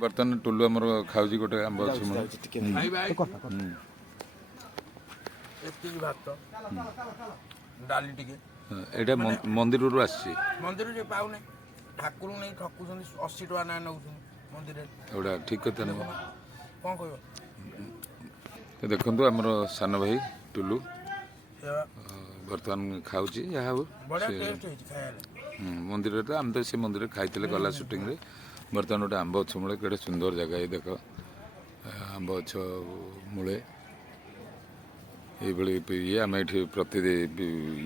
बर्तन टुल्लू आमर खाऊँ गोटे आंब अच्छे डाली टिके यहाँ मंदिर रू आसी मंदिर पाऊना ठाकुर नहीं ठकुन 80 टका ना नौ मंदिर एवढा ठीक कथा नुह कौन कह तो देखु आमर सान भाई टुल्लू बर्तमान खाऊँ मंदिर आम तो से मंदिर खाई गला सुटिंग बर्तमान गोटे आंब गछ मूले केटे सुंदर जगह ये देख आंब गछ मूले ये आम ये प्रति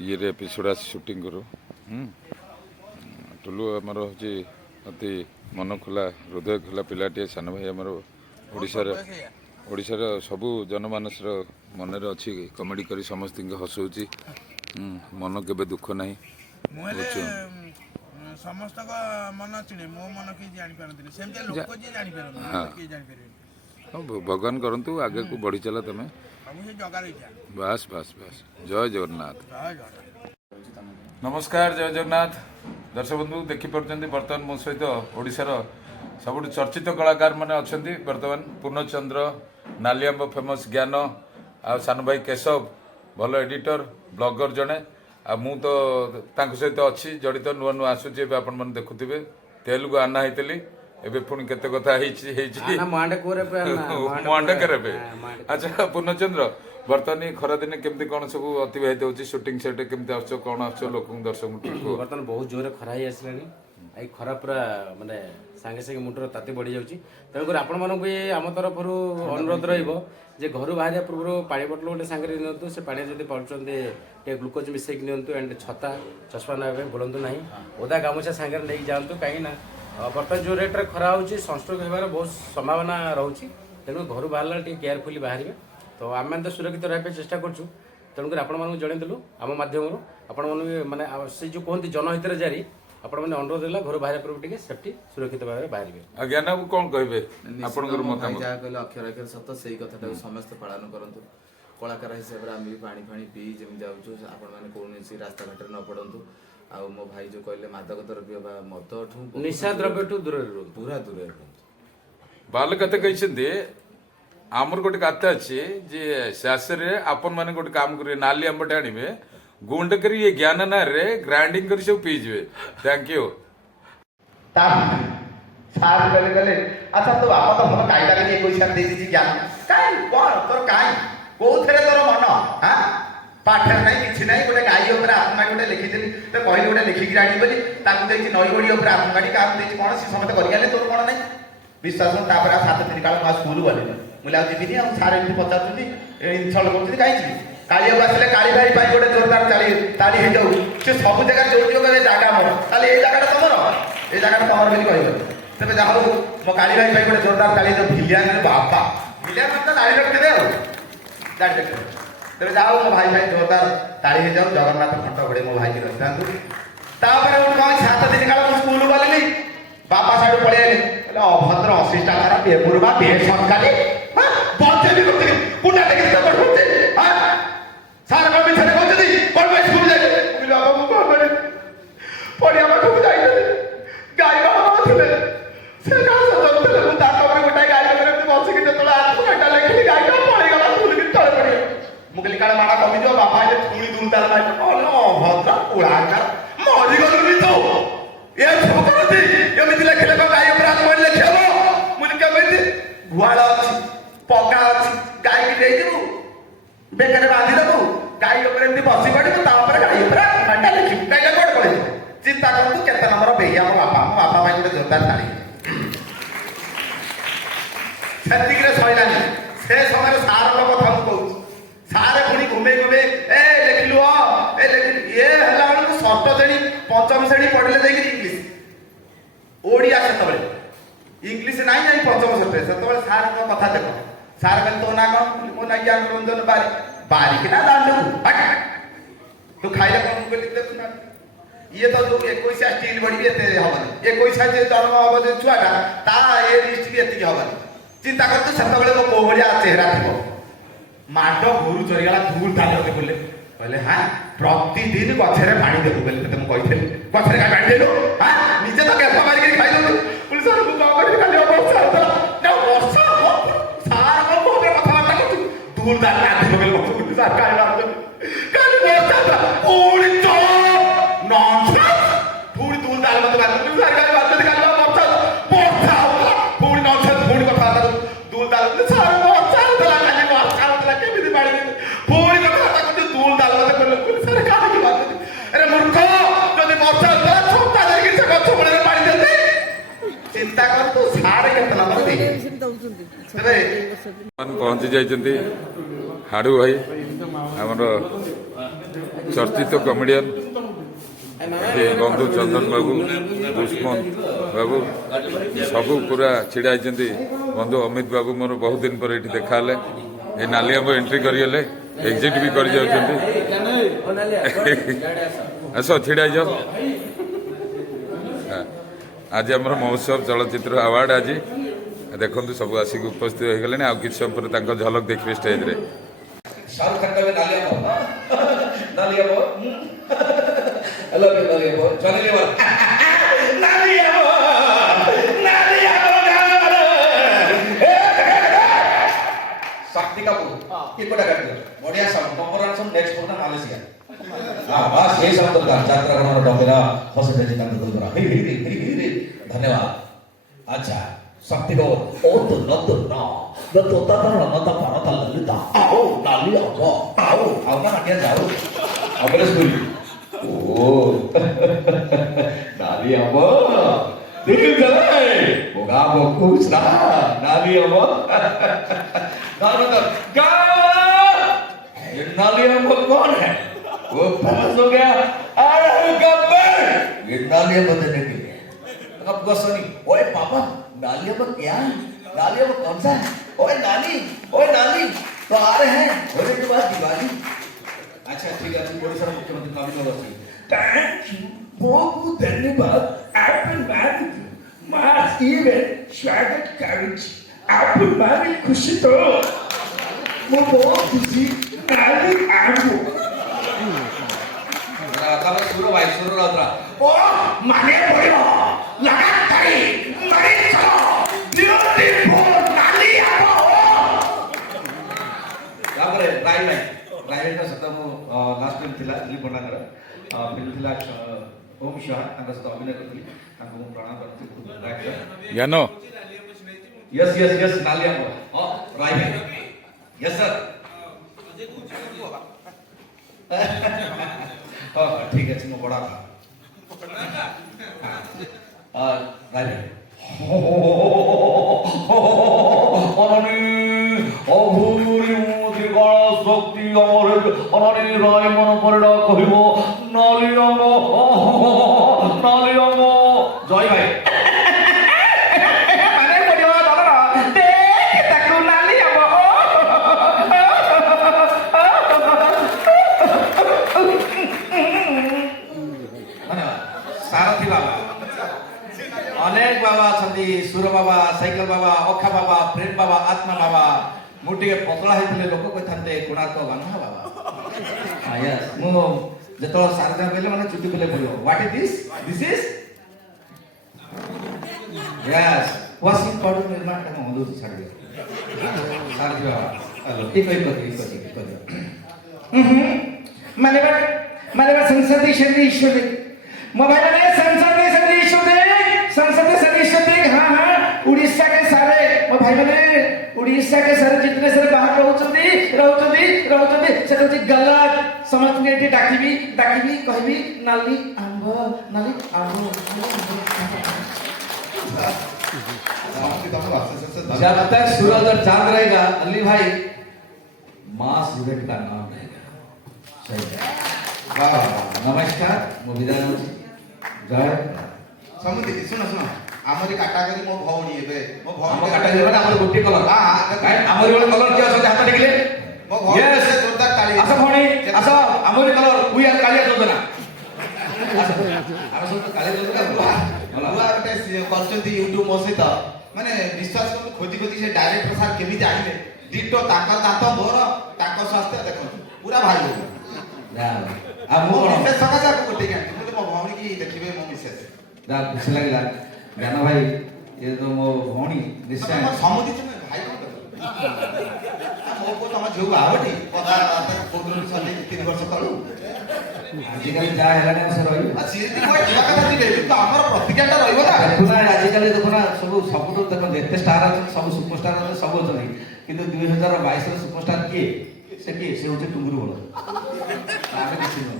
ये एपिसोड आस सुटिंग करूँ टुल्लू आमर हूँ अति मन खोला हृदय खोला पिलाटे सान भाई आमर ओडिशार सबू जनमानस मन अच्छी कमेडी कर समस्त हसौची मन के दुख ना समस्त मन चिड़े मो मन किए जापारती सेमती लोक जी जापर भगवान करंतु आगे को बढ़ी चला तुम बस बस बस जय जगन्नाथ नमस्कार जय जगन्नाथ दर्शक बंधु देखिपे बर्तमान मो सहित ओडिशार सबुठ चर्चित कलाकार मैंने अच्छा बर्तमान पूर्णचंद्र नालियांब फेमस ज्ञान आ सान भाई केशव भल एडिटर ब्लॉगर जड़े आ मु तो सहित अच्छी जड़ित नुआ नुआ आसूची आपण मैंने देखुवे तेलुगु आना होती एबे पुणी केते कथा मुंडे केरे अच्छा पूर्णचंद्र बर्तमान खरा दिन केमती कौन सब अतिबाहित होची शूटिंग सेट केमती आछो कौन आछो लोक दर्शक बर्तमान बहुत जोर खरा ही आसलानी आई खरा पूरा माने सांगे सांगे मुंडर ताती बढ़ी जाउची तेणुकर आपण मानक आम तरफ अनुरोध रहिबो जे घर बाहर पूर्व पानी बोतल गोटे सांगे नियंतु से पानी जब पार्टी ग्लुकोज मिसेक नियंतु एंड छता चश्मा ना बोलतु ना ओदा गामुछा सांगे नहीं जातु कहीं बर्तमान जो रेट खरा होची सनस्ट्रोक होबार बहुत संभावना रोचे तेणु घर बाहर केयरफुली बाहर तो आम तो सुरक्षित रहा चेष्टा करूँ तेणुकर आपण जनईलु आम मध्यम आपण मैंने से जो कहते जनहित जारी आपण मैंने अनुरोध है घर बाहर पूर्व सेफ्टी सुरक्षित भाव बाहर ज्ञान को कौन कहे कहले अक्षर अक्षर सत से कथा समस्त पालन करूँ कलाकार हिसाब से आम भी पानी फाणी पी जमी जाऊँ आपण मैंने कौन रास्ता घाट न पड़तु आ मो भाई जो कहले मादक द्रव्य मद निशा द्रव्य दूर पूरा दूर बाल कथे कहते आमर गोटे कथा अच्छे जे शास्त्र आपण मैंने गोटे काम करेंगे नाली आंबटे आने गुंड कर ये ज्ञान ना रे ग्राइंडिंग कर सब पीजे थैंक यू सार गले गले अच्छा तो बापा तो मन काई लागे 21 दे दीजी ज्ञान काई कोन तोर काई कोथरे तोर मन हां पाठर नहीं किछि नहीं गोटे गाई ऊपर आत्मा गोटे लिखि देली तो कहली गोटे लिखि गिराणी बोली ताकू देछि नई गोडी ऊपर आत्मा का देछि कोन सी समते करि गेले तोर कोन नहीं विश्वास न तापर 7 दिन काल मा स्कूल गले मुला जीविनी हम सारे एमती पचातुनी इनसल्ट करथि काई छी काली आसले काली भाई पाई गोटे जोरदार ताली हो जाऊ से सब जगह जोड़ कहे जगह मोर ताली ए जगह तुमर ए जगह तुमर बोली कहब तेज जा मो काली भाई पाई गोटे जोरदार ताली जो भिलियान बापा भिलियान तो ताली रखिदे तेज जाओ मो भाई भाई जोरदार ताली हो जाऊ जगन्नाथ खंड घोड़े मो भाई की रखता तापर 7 दिन काल स्कूल गली बापा साइड पड़े अभद्र अशिष्टाचार बेमुरबा बेसंस्कारी बच्चे भी करते पुण्य देखी तो पढ़ते सार कौन मिछरे कहते कौन भाई स्कूल जाए बोले बाबा मु कौन करे पढ़िया पाखक जाइले गाई बाबा थे से का सजते मु ताको में गोटा गाई करे बस के जतला आठ घंटा लेखली गाई का पड़े गला स्कूल के तळे पड़ी मु कहली काला माडा कमी जो बाबा जे थुणी दूर ताल मार अभद्र पुराकर मरी गलु नि तो ये सब करती ये मिथि लेखले को गाई ऊपर हाथ मार लेखेबो मुनि के कहती गुआला अछि पका अछि गाई की देई देबू बेकरे बांधी देबू गाई ऊपर एमती बसी पड़ी तो तापर गाई ऊपर घंटा लिखी गाई का कोड पड़े चिंता करतु केते नंबर बेया मो बापा भाई गोटे जोरदार ताली सेतिक रे सइलानी से समय सार को कथा मु कहू सारे पुणी घुमे घुमे ए लिखलु ए लिख ये हला को शर्ट देनी पंचम श्रेणी पढ़ले देगी इंग्लिश ओडिया सेतबे इंग्लिश नहीं जाई पंचम श्रेणी सेतबे सार को कथा देखो सार कहले तो ना कौन मो ना ज्ञान रंजन बारिक ना दांडू तू खाइले कौन कहली देखु ना ये तो जो 21 स्टील बड़ी भी एते हबन 21 जे जन्म हब जे छुआटा ता ए लिस्ट भी एते हबन चिंता कर तू सेतबे मो कोहड़िया चेहरा थिबो माड गुरु चरीगला धूल धाल दे बोले कहले हां प्रतिदिन गछरे पानी देबु बोले तते मु कहिथेली गछरे का पानी देलु हां निजे तो केफा मारी के खाइ दउ पुलिस को कम करी खाली अवस्था धूल दाल लाठी पकेल बसुଛନ୍ତି ସାର୍ କାଇଁ ମାରୁଛନ୍ତି କାଲି ବର୍ଷା ପୁଣି ଚ ନନ୍ସେନ୍ସ ପୁଣି ଧୂଲ ଦାଲ ମତେ ମାରୁଛନ୍ତି ସାର୍ କାଇଁ ମାରୁଛନ୍ତି କାଲି ବର୍ଷା ବର୍ଷା ହଉଥିଲା ପୁଣି ନନ୍ସେନ୍ସ ପୁଣି କଥାବାର୍ତ୍ତା ଧୂଲ ଦାଲ ସାର୍ ବର୍ଷା ହଉଥିଲା କାଲି ବର୍ଷା ହଉଥିଲା କେମିତି ପାଣି ଦେବି ପୁଣି କଥାବାର୍ତ୍ତା କରୁଛି ଧୂଲ ଦାଲ ମତେ କହିଲେ ସାର୍ କାହିଁକି ମାରୁଛନ୍ତି ଆରେ ମୂର୍ଖ ଯଦି ବର୍ଷା ହଉଥିଲା ଛତା ଧରିକି ସେ ଗଛ ମୂଳରେ ପାଣି ଦିଅନ୍ତି ଚିନ୍ତା କରନ୍ତୁ ସାର୍ କେତେ ନମ୍ବର ଦେଇ ତେବେ ପହଞ୍ଚି ଯାଇଛନ୍ତି ହାଡ଼ୁ ଭାଇ ଆମର ଚର୍ଚ୍ଚିତ କମେଡ଼ିଆନ ବନ୍ଧୁ ଚନ୍ଦନ ବାବୁ ଦୁଷ୍ମନ୍ତ ବାବୁ ସବୁ ପୁରା ଛିଡ଼ା ହେଇଛନ୍ତି ବନ୍ଧୁ ଅମିତ ବାବୁ ମୋର ବହୁତ ଦିନ ପରେ ଏଠି ଦେଖା ହେଲେ ଏ ନାଲିଆମ୍ବ ଏଣ୍ଟ୍ରି କରିଗଲେ ଏକ୍ଜିଟ୍ ବି କରି ଯାଉଛନ୍ତି ଆସ ଛିଡ଼ା ହେଇଯାଅ ଆଜି ଆମର ମହୋତ୍ସବ ଚଳଚ୍ଚିତ୍ର ଆୱାର୍ଡ ଆଜି ଦେଖନ୍ତୁ ସବୁ ଆସିକି ଉପସ୍ଥିତ ହେଇଗଲେଣି ଆଉ କିଛି ସମୟ ପରେ ତାଙ୍କ ଝଲକ ଦେଖିବେ ଷ୍ଟେଜରେ शाहरुख खान का भी नालियाबो I love you नालियाबो जॉनी लीवर नालियाबो शक्ति कपूर ये कोटा कर दो बढ़िया साउंड नंबर 1 साउंड नेक्स्ट पूर्ण मालয়েশিয়া हां बस ये साउंड दरकार यात्रा करना डबेरा हॉस्पिटल जी काम दरकार हे धन्यवाद अच्छा शक्ति को ओ तो न 너 따다라 나다 바라다 날리다 아우 난리 아버 아우 아우나 아니야 자우 아버지 소리 오 난리 아버 들으잖아 뭐가 먹고 있나 난리 아버 나는 가 ये नाली आंबो कौन है वो फेमस हो गया अरे गब्बर ये नाली आंबो देने के लिए अब गोसनी ओए पापा नाली आंबो क्या नाली आंबो कौन सा है ओए नानी तो आ रहे हैं होने के बाद दिवाली अच्छा ठीक है तुम ओडिशा मुख्यमंत्री नवीन अवस्थी थैंक यू बहुत धन्यवाद एप्पल मैन मास इवेंट स्वागत करेंगे एप्पल मैन खुशी तो वो बहुत खुशी नाली आंबो तब सुरो भाई सुरो रात्रा ओ माने पड़ो लगा ताई मरे चलो ब्यूटीफुल नाली आंबो तापर राइट का शब्द मो लास्ट टाइम थिला दिलीप बंडाकर फिल्म थिला ओम शाह तांका सहित अभिनय करथि तांको मो प्रणाम करथि डायरेक्टर ज्ञानो यस नाली आंबो राइट यस सर ठीक है मो बड़ा था राइट অভুরি মুদিগণ শক্তি অমর অনানি রায় মন পড়া কহিব নালিরঙ্গ জয় ভাই মানে পড়িব দাদা দেখ তাকু নালি হব ধন্যবাদ সারথী বাবা अनेक बाबा छथि सुर बाबा साइकल बाबा अखा बाबा प्रेम बाबा आत्मा बाबा मुटी के पतला हेतले लोक कथांते कोणार्क गांधा बाबा यस मो जतो सारजा कहले माने चुटी पले पड़ियो what is this is yes washing powder निर्माण का होदो छाड़ दियो सारजा हेलो एक माने संसदीय शरीर ईश्वर मोबाइल में संसदीय शरीर ईश्वर हाँ उड़ीसा के सारे भाई मैंने उड़ीसा के सारे जितने सारे बाहर रहउचंदी गलत समझने एटी डाकिबी कहबी नाली आंबो जब तक सूरज और चांद रहेगा अली भाई मास इवेंट का नाम रहेगा सही वाह नमस्कार मो विदाय जय समुद्र सुन आमरी काटागरी मो भौणी एबे मो हम भौणी काटागरी माने हमर गोटी कलर हां हमर वाला कलर क्या আছে हाथ देखले मो भौणी से जोरदार ताली आसा भौणी आसा हमर कलर वी आर कालिया जोजना आसा आरो सब कालिया जोजना बुआ गोटे करचंती यूट्यूब मो सहित माने विश्वास कर खोजी से डायरेक्टर सार केमिति आइले डिटो ताकर दांत मोर ताकर स्वास्थ्य देखो पूरा भाई हो ना आ मो मो मिसेस सका गोटे के मो भौणी की देखिबे मो मिसेस दा खुशी लागला ज्ञान भाई ये तो मो भौणी निश्चय समुद्र तुम भाई कोन ମୋ ପୁଅ ତମ ଝିଅକୁ ବାହାବଟି କହୁଥିଲୁ 3 ବର୍ଷ ତଳୁ ଆଜିକାଲି ଯାହା ହେଲାଣି ସେ ରହିବ। ସିଏ ଯିବା କଥା ଯିବେ କିନ୍ତୁ ଆମର ପ୍ରତିଜ୍ଞାଟା ରହିବ ନା। ଦେଖୁନା ଆଜିକାଲି ଦେଖୁନା ସବୁଠୁ ଦେଖନ୍ତୁ ଏତେ ଷ୍ଟାର ଅଛନ୍ତି, ସବୁ ସୁପରଷ୍ଟାର ଅଛନ୍ତି, ସବୁ ଅଛନ୍ତି, କିନ୍ତୁ 2022ର ସୁପରଷ୍ଟାର କିଏ? ସେ କିଏ? ସେ ହଉଛି ଟୁଙ୍ଗୁରୁ ବଳ। ଆମେ କିଛି ନୁହଁ।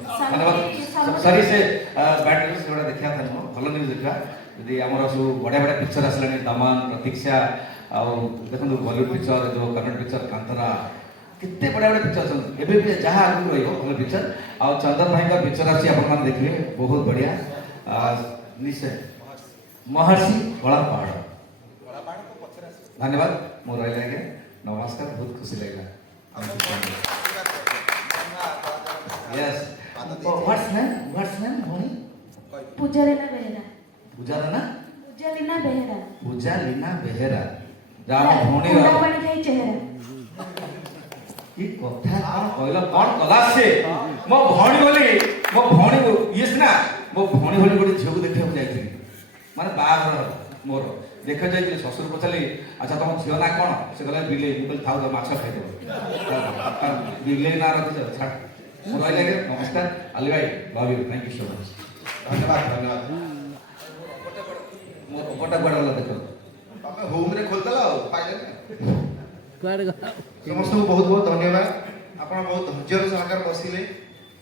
ସରି ସେ ବ୍ୟାଡ୍ ନ୍ୟୁଜ୍ ସେଗୁଡ଼ା ଦେଖିବା କଥା ନୁହଁ, ଭଲ ନ୍ୟୁଜ୍ ଦେଖିବା। ଯଦି ଆମର ସବୁ ବଢ଼ିଆ ବଢ଼ିଆ ପିକ୍ଚର ଆସିଲାଣି, ଦମନ, ପ୍ରତୀକ୍ଷା, ଆଉ ଦେଖନ୍ତୁ ବଲିଉଡ୍ ପିକ୍ଚର, ଯେଉଁ କନ୍ନଡ଼ ପିକ୍ଚର କାନ୍ତରା, କେତେ ବଢ଼ିଆ ବଢ଼ିଆ ପିକ୍ଚର ଅଛନ୍ତି। ଏବେ ବି ଯାହା ଆଗକୁ ରହିବ ଭଲ ପିକ୍ଚର। ଆଉ ଚନ୍ଦନ ଭାଇଙ୍କ ପିକ୍ଚର ଆସୁଛି, ଆପଣମାନେ ଦେଖିବେ, ବହୁତ ବଢ଼ିଆ। ନିଶ୍ଚୟ ମହର୍ଷି କଳା ପାହାଡ଼। ଧନ୍ୟବାଦ। ମୁଁ ରହିଲି ଆଜ୍ଞା, ନମସ୍କାର, ବହୁତ ଖୁସି ଲାଗିଲା। Yes. What's name? What's name? ଭଉଣୀ ପୂଜା ରୀନା ବେହେରା। ପୂଜାର ନା? ପୂଜା ରୀନା ବେହେରା। ପୂଜା ଲିନା ବେହେରା। ଯାହା ଆମ ଭଉଣୀର କୁଣ୍ଡାପାଣି ଖାଇ ଚେହେରା। କି କଥା କଣ କହିଲ, କଣ କଲା ସେ? ମୋ ଭଉଣୀ ବୋଲି, ମୋ ଭଉଣୀ ଇଏ ସିନା, ମୋ ଭଉଣୀ ଭଳି ଗୋଟେ ଝିଅକୁ ଦେଖିବାକୁ ଯାଇଥିଲି, ମାନେ ବାହାଘର ମୋର ଦେଖିବାକୁ ଯାଇଥିଲି। ଶ୍ୱଶୁର ପଚାରିଲି, ଆଚ୍ଛା ତମ ଝିଅ ନା କଣ? ସେ କହିଲା ବିଲେଇ। ମୁଁ କହିଲି ଥାଉ, ମାଛ ଖାଇଦେବ। ବିଲେଇ ନା ରଖିଛ, ଛାଡ଼। ମୁଁ ରହିଲି ଆଜ୍ଞା, ନମସ୍କାର। ଆଲି ଭାଇ, love you, thank you so much. ଧନ୍ୟବାଦ ଧନ୍ୟବାଦ। ମୋ ରୋବଟା କୁଆଡ଼େ ଗଲା ଦେଖ। ତମେ ହୋମ୍ରେ ଖୋଲିଦେଲ ଆଉ ପାଇଲେ। ସମସ୍ତଙ୍କୁ ବହୁତ ବହୁତ ଧନ୍ୟବାଦ। ଆପଣ ବହୁତ ଧୈର୍ଯ୍ୟର ସହକାରେ ବସିଲେ।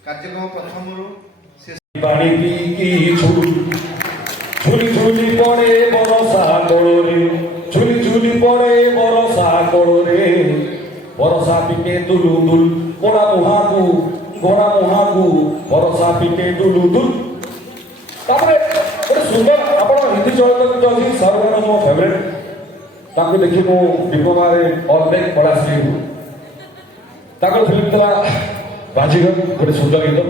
କାର୍ଯ୍ୟକ୍ରମ ପ୍ରଥମରୁ ପାଣି ପିଇକି ଝୁଲି ଝୁଲି ପଡ଼େ ବରଷା କୋଳରେ, ଝୁଲି ଝୁଲି ପଡ଼େ ବରଷା କୋଳରେ, ବରଷା ପିଟେ ଦୁଲୁ ଦୁଲ ଗୋଡ଼ା ମୁହାଁକୁ, ଗୋଡ଼ା ମୁହାଁକୁ ବରଷା ପିଟେ ଦୁଲୁ ଦୁଲ। ତାପରେ ଗୋଟେ ସୁନ୍ଦର ଆପଣ ହିନ୍ଦୀ ଚଳଚ୍ଚିତ୍ର ଅଛି ଶାହରୁଖ ଖାନ ମୋ ଫେଭରେଟ୍, ତାଙ୍କୁ ଦେଖି ମୁଁ ଡିପ୍ଲୋମାରେ ଅନେକ ପଢ଼ା ଶିଖୁ। ତାଙ୍କ ଫିଲ୍ମ ଥିଲା ବାଜିଗର, ଗୋଟେ ସୁନ୍ଦର ଗୀତ।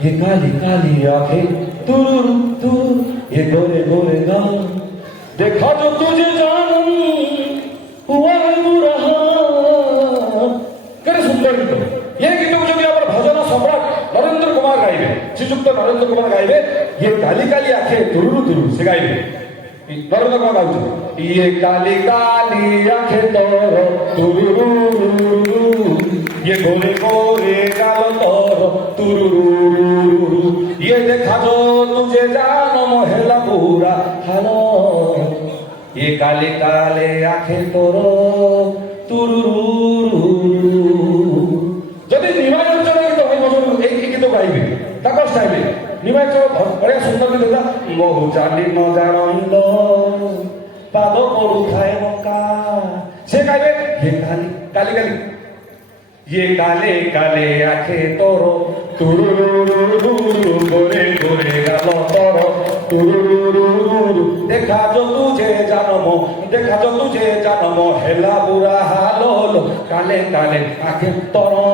ये काली काली आंखें तुरु तुरु, ये गोरे गोरे गाल, देखा जो तुझे जानम हुआ है बुरा हाल। केते सुंदर गीत। ये गीत को जब आप भजन सम्राट नरेंद्र कुमार गाइबे, श्रीजुक्त नरेंद्र कुमार गाइबे, ये काली काली आंखें तुरु तुरु से गाइबे। नरेंद्र कुमार गाउछ, ये काली काली आंखें तोर तुरु, ये गोरे गोरे गाल तोर तुरु, ये देखा जो तुझे जानो मोहला पूरा हालो, ये काले काले आंखें तोरो तुरुरु। जदि निमाय चरण गीत भाई भजन एक गीत गाइबे ताको स्टाइल निमाय चरण बड़े सुंदर गीत था। बहु चाली न जानिलो पाद पड़ू खाए मका, से गाइबे ये काली काली काली, ये काले काले आंखें तोरो तुरुरुरु, गोरे गोरे गाल तोरो तुरुरुरु, देखा जो तुझे जन्म, देखा जो तुझे जन्म हेला बुरा हालो, काले काले आंखें तोरो।